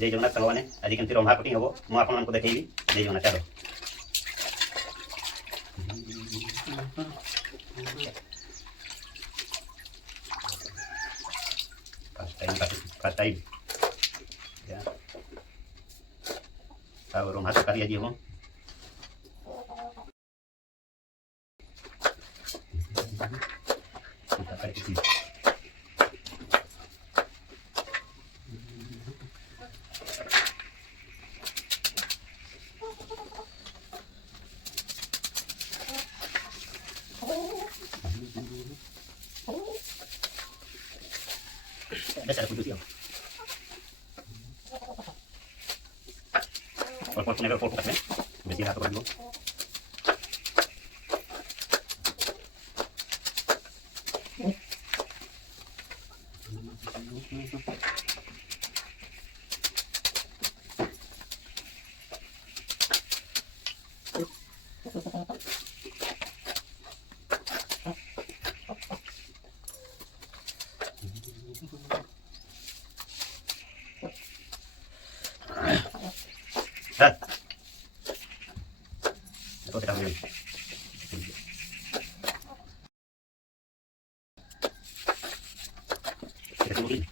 जय जगन्नाथ साଙ୍ଗମାନେ ଆଜି କେମିତି ରମ୍ଭା କଟିଂ ହେବ ମୁଁ ଆପଣମାନଙ୍କୁ ଦେଖେଇବି। ଜୟ ଜଗନ୍ନାଥ। ଚାଲ ଫାର୍ଷ୍ଟ ଟାଇମ୍ ଆଉ ରମ୍ଭା ତରକାରୀ ଆଜି ହେବ। Biasa ada kudus ya. Kalau punya kalau punya, biasa ada kudus. Ito kita ambil. Kita tungguin.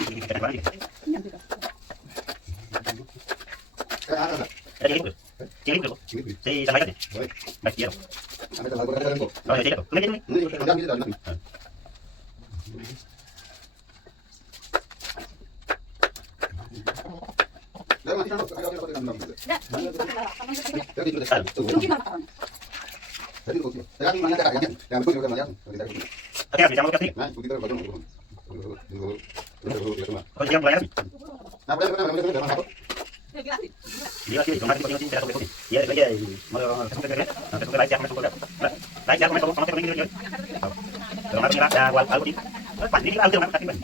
Saya sampaikan ya. Baik, ya. Oh, ya, jadi. Dia sih cuma kita tinggal satu ekor. Ya, dia mau sampai ke sampai ke lain sama sama. Lain sama sama sama ini. Kalau mau kita awal awal ini. Pan ini awal sama tapi ban.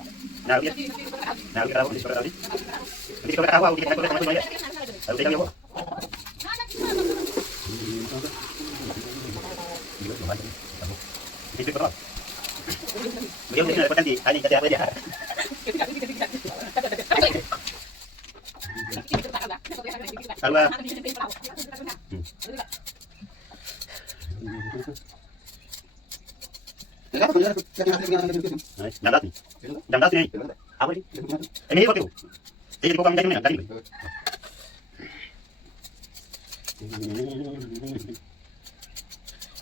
Nah, dia. Nah, kita awal di sekolah tadi. Jadi kalau awal kita sama sama ya. Lalu dia mau. Itu berapa? Dia mungkin ada potensi. Ini jadi apa dia? Kalau jam dah ni. Apa ni? Ini apa tu? Jadi kau kami jadi mana? Ada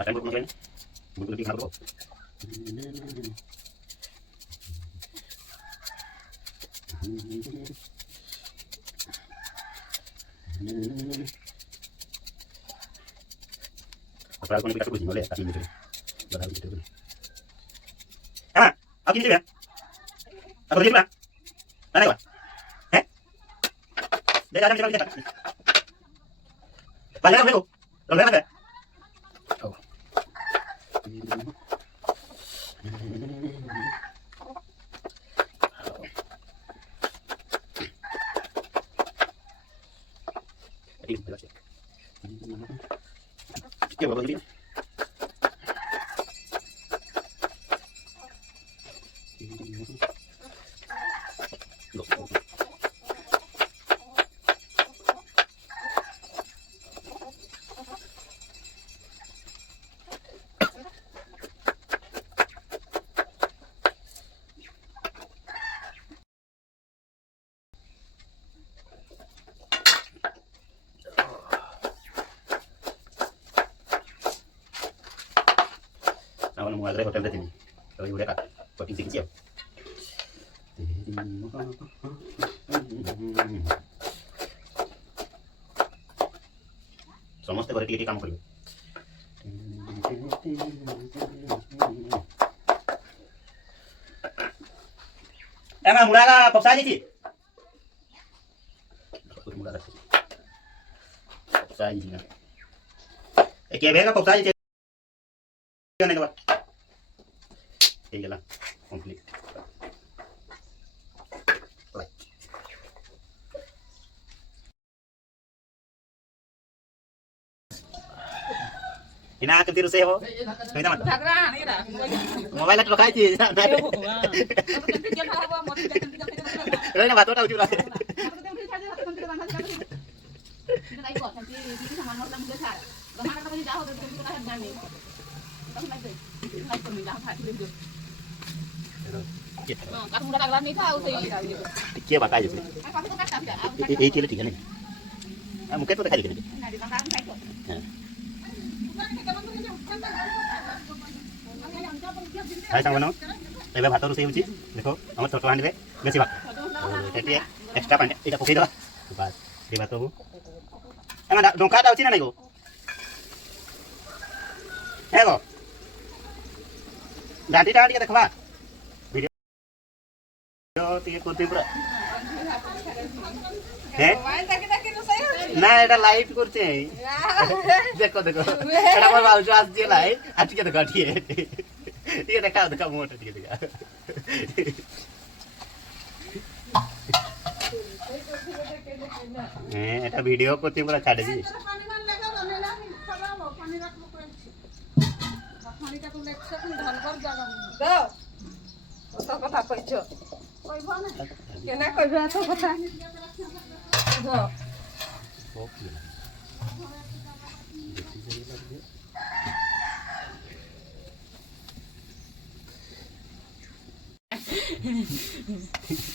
yang berkumpulan? Berkumpulan di mana? Apa aku ni kita boleh boleh tapi ni tu. Baru kita tu. Ah, aku ni dia. Aku dia mana? Mana kau? Dia ada macam mana? Banyak apa tu? Kalau mana? Oh. Ini jelas ya. Kita bawa lagi. Awal mula dari hotel di sini. Kalau ibu dekat, kopi kecil. ସମସ୍ତେ ଘରେ ଟିକେ ଟିକେ କାମ କରିବେ। ଏମା ମୁଳାଟା ପଚା ହେଇଛି। ମୁଳାଟା ପଚା ହେଇଛି ନା। ଏ କେବେକା ପଚା ହେଇଛି। ହେଇଗଲା କମ୍ପ୍ଲିଟ୍। इना के तिरु से हो कहिदा मत झगड़ा नहीं रहा मोबाइल तो खाई थी रे ना बात उठा क्या बात है ये चीज ठीक है नहीं मुझे तो दिखाई दे हाय सांगनो एबे भात रोसे होची देखो हम छोटो हांडी बेसी भात एटी एक्स्ट्रा पानी एटा पकई दो बस ए भात हो एमा डोका दाउची ना नहीं गो हे गो दादी दादी देखबा वीडियो ती कोती पूरा है ना এটা লাইভ করতে দেখো দেখো এটা আমার বাবু আজ দিয়ে লাই আজকে দেখো ঠিক ঠিক দেখা দেখা মোটা ঠিক দেখা এটা ভিডিও করতে পুরো ছাড়ে দি পানি মান লাগা বলে না খাওয়াবো পানি রাখবো কইছি পানিটা তো লেখছে কোন ধানবার জায়গা দাও কত কথা কইছো কইব না কেনা কইবা তো কথা দাও ओके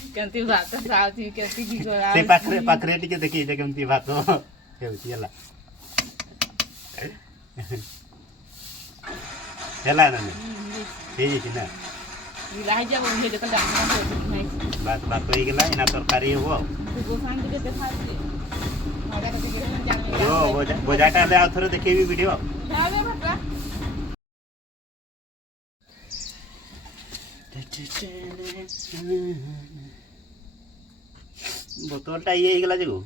केमती भात सावती केमती की गोळा ते पाखरे टिके देखी ते केमती भात हेउची हला हला ना हे जी ना राजा बोले देखा डांगा नहीं बात बात होई गेला इना तरकारी हो गोसाई के देखाती यो बोजाटा ले आउथरो देखेबी वीडियो जावे भटा बोतलटा ये गेला जगो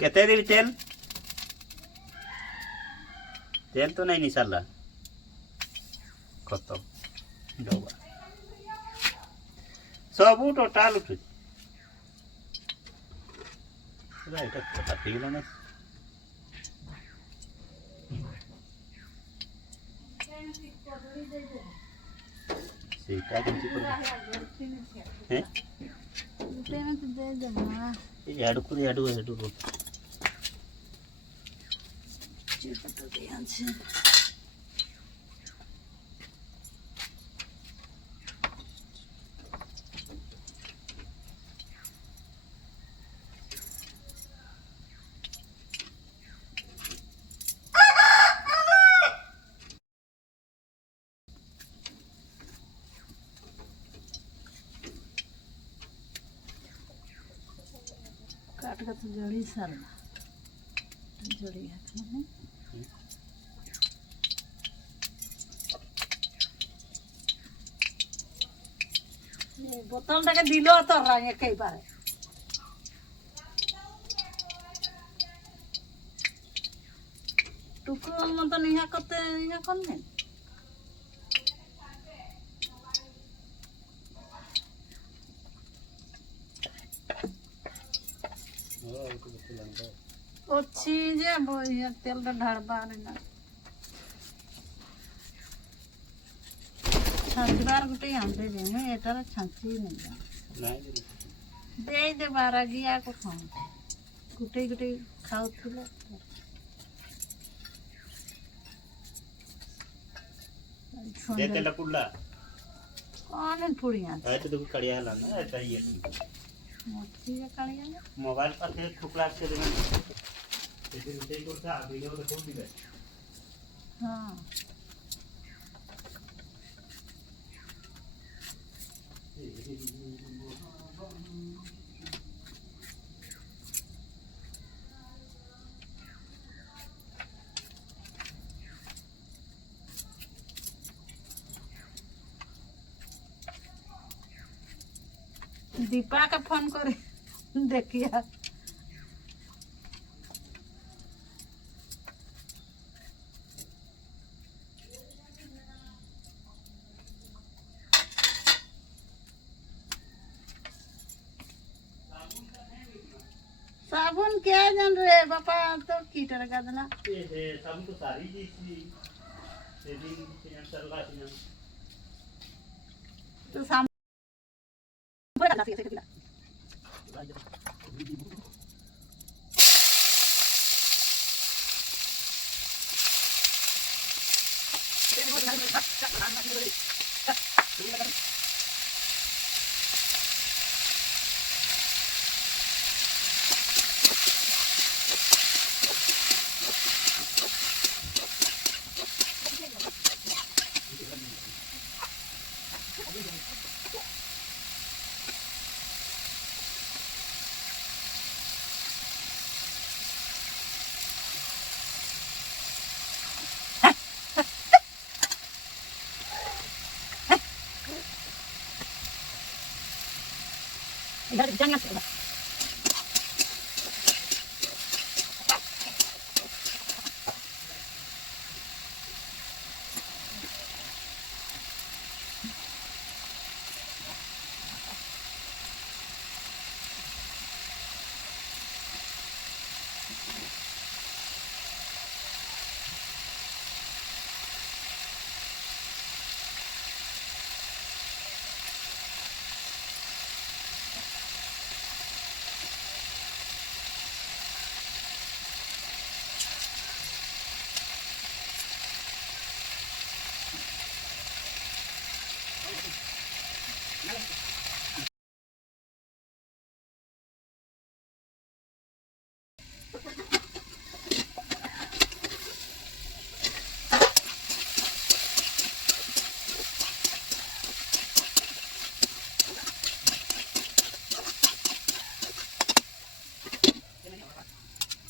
कहते देवी तेल तेल तो नहीं निशाला खत्म डबा सब टोटाल उठु এটা কাটি গেল না সেইটা কেমতি করব হ্যাঁ পেমেন্ট দে দেব না এই আড়ু করে আড়ু काट का तो जड़ी सारा जड़ी है बोतलটাকে দিলো তো রাঙে কইবারে টুকু মতন ইহা করতে ইহা করনে ଅଛି ଯେ ବଇয়া ତେଲଟା ଢାଳବାରେ ନା छांचबार गुटे आंदे देने एटारा छांची नहीं दे दे बारा गिया को खाओ गुटे गुटे खाओ थिले दे तेला पुल्ला कौन पुड़िया है तो कड़िया ला ना ऐसा ही है मोटी कड़िया मोबाइल पर से ठुकला से देना इसे उसे करता वीडियो देखो भी हां दीपा के फोन करे देखिया साबुन क्या जान रे बापा तो कीटर का देना साबुन तो सारी जी सेटिंग चल रहा है तो साबुन बड़ा से से इधर jangan sih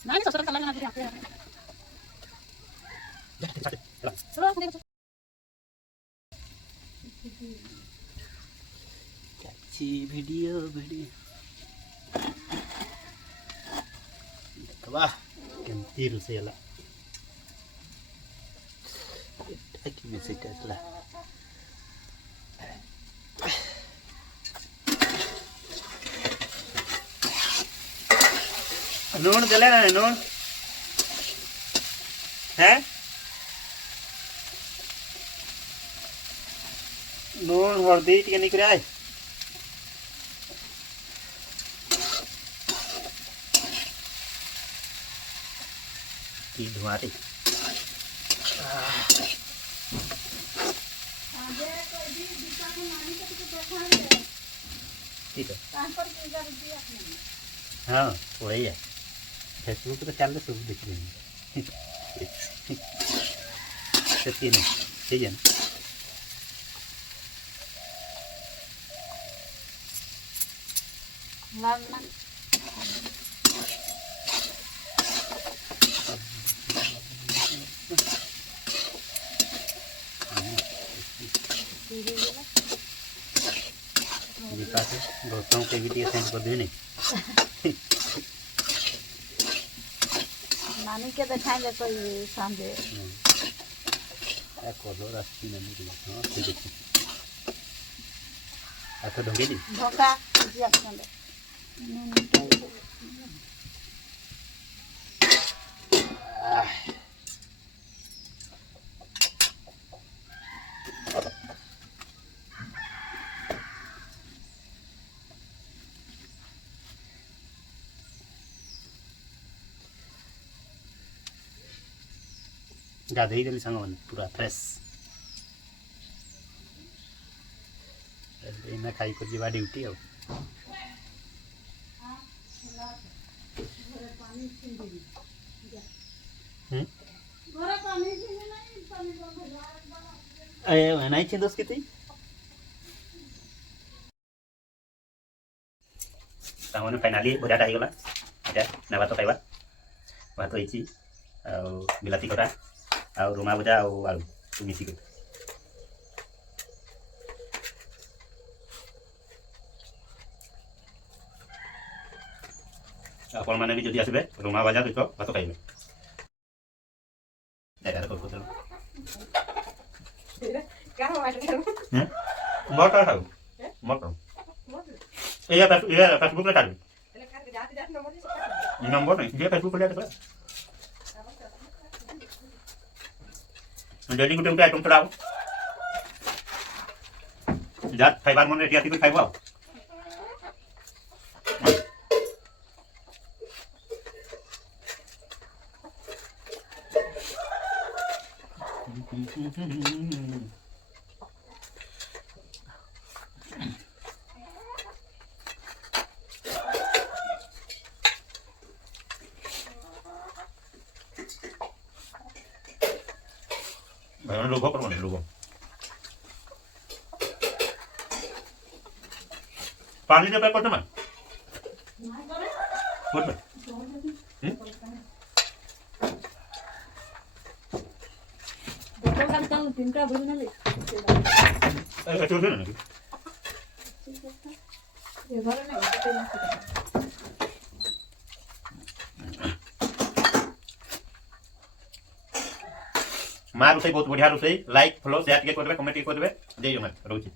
nah ini saudara kalian nanti aku ya terus चाची वीडियो वाह तीर से अला की मैसेज अला नून चले ना नून है नून हल्दी टिके निकल आए की धुआरी ठीक है हाँ वही है फेसबुक तो चल सब देख रहे हैं सच्ची नहीं ठीक है लाल ना दोस्तों के वीडियो सेंड कर देने नानी के दिखाएंगे कोई सांझे कोलो रास्ती नहीं मिली हाँ ठीक है आपको ढोंगे जी धोखा जी आपने गाधे गली सांग पूरा फ्रेश इना खाई कर जीवा ड्यूटी आओ नहीं छे दोस्त कितनी ताहुन फाइनली बुढ़ाटा हो गला এটা না ভাত খাইবা ভাত হইছি ଆଉ ବିଲାତି କରା ଆଉ ରୁମା ଭଜା ଆଉ ଆଳୁ ମିଶିକି ଆପଣ ମାନେ ବି ଯଦି ଆସିବେ ରୁମା ବାଜା ସହିତ ଭାତ ଖାଇବେ। ଏଇଟା ତ କରୁଥିଲୁ ମଟର ଖାଉ ମଟର ଏଇଆ ଫେସବୁକରେ ଛାଡ଼ିବି ନମ୍ବର ନାହିଁ ଯିଏ ଫେସବୁକ ଖୋଲିବା ଦେଖ ଡେଲି ଗୋଟେ ଗୋଟେ ଆଇଟମ୍ ଛଡ଼ା ହବ ଯାହା ଖାଇବାର ମନେ ଏଠି ଆସିକି ଖାଇବ ଆଉ लोग पर बने लोग पानी दे पे करते मैं बोल ऐसे होते ना माँ रोसई बहुत बढ़िया रोसई लाइक फॉलो शेयर टिके करबे कमेंट टिके करबे जय जगन्नाथ रोची।